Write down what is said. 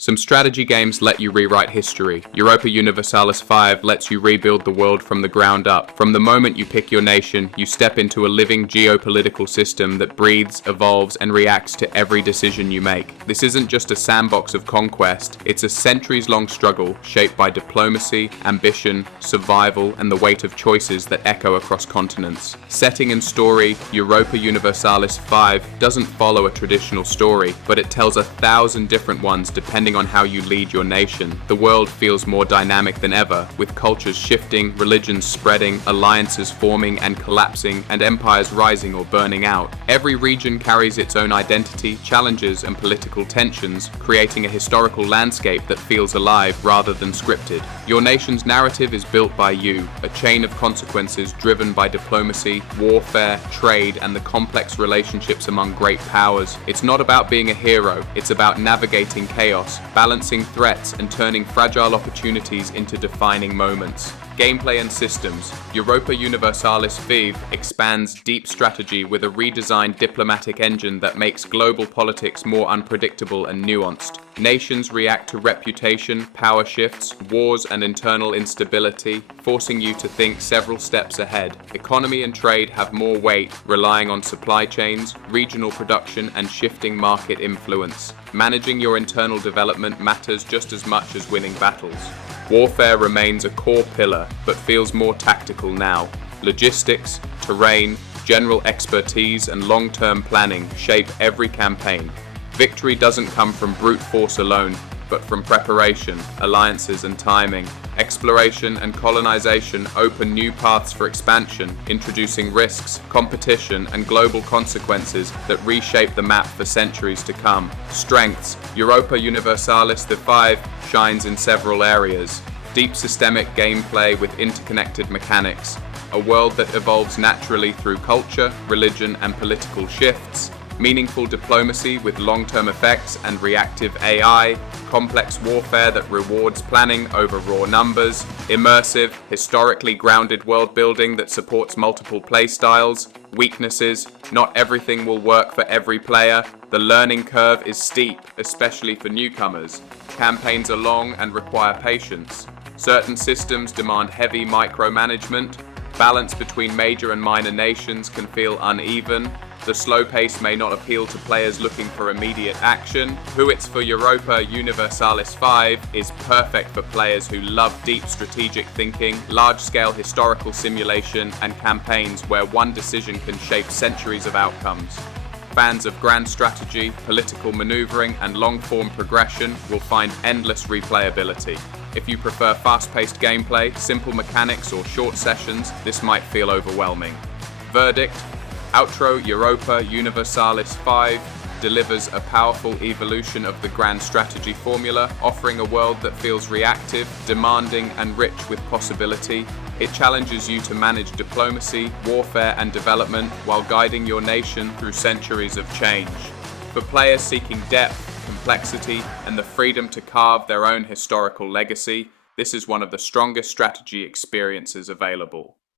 Some strategy games let you rewrite history. Europa Universalis V lets you rebuild the world from the ground up. From the moment you pick your nation, you step into a living geopolitical system that breathes, evolves, and reacts to every decision you make. This isn't just a sandbox of conquest, it's a centuries-long struggle shaped by diplomacy, ambition, survival, and the weight of choices that echo across continents. Setting and story, Europa Universalis V doesn't follow a traditional story, but it tells 1,000 different ones depending on how you lead your nation. The world feels more dynamic than ever, with cultures shifting, religions spreading, alliances forming and collapsing, and empires rising or burning out. Every region carries its own identity, challenges, and political tensions, creating a historical landscape that feels alive rather than scripted. Your nation's narrative is built by you, a chain of consequences driven by diplomacy, warfare, trade, and the complex relationships among great powers. It's not about being a hero, it's about navigating chaos, balancing threats, and turning fragile opportunities into defining moments. Gameplay and systems. Europa Universalis V expands deep strategy with a redesigned diplomatic engine that makes global politics more unpredictable and nuanced. Nations react to reputation, power shifts, wars, and internal instability, forcing you to think several steps ahead. Economy and trade have more weight, relying on supply chains, regional production, and shifting market influence. Managing your internal development matters just as much as winning battles. Warfare remains a core pillar, but feels more tactical now. Logistics, terrain, general expertise, and long-term planning shape every campaign. Victory doesn't come from brute force alone, but from preparation, alliances, and timing. Exploration and colonization open new paths for expansion, introducing risks, competition, and global consequences that reshape the map for centuries to come. Strengths. Europa Universalis V shines in several areas. Deep systemic gameplay with interconnected mechanics. A world that evolves naturally through culture, religion, and political shifts. Meaningful diplomacy with long-term effects and reactive AI, complex warfare that rewards planning over raw numbers, immersive, historically grounded world building that supports multiple playstyles. Weaknesses. Not everything will work for every player. The learning curve is steep, especially for newcomers. Campaigns are long and require patience. Certain systems demand heavy micromanagement. Balance between major and minor nations can feel uneven. The slow pace may not appeal to players looking for immediate action. Who it's for Europa Universalis V is perfect for players who love deep strategic thinking, large-scale historical simulation, and campaigns where one decision can shape centuries of outcomes. Fans of grand strategy, political maneuvering, and long-form progression will find endless replayability. If you prefer fast-paced gameplay, simple mechanics, or short sessions, this might feel overwhelming. Verdict: Outro Europa Universalis V delivers a powerful evolution of the grand strategy formula, offering a world that feels reactive, demanding, and rich with possibility. It challenges you to manage diplomacy, warfare, and development while guiding your nation through centuries of change. For players seeking depth, complexity, and the freedom to carve their own historical legacy, this is one of the strongest strategy experiences available.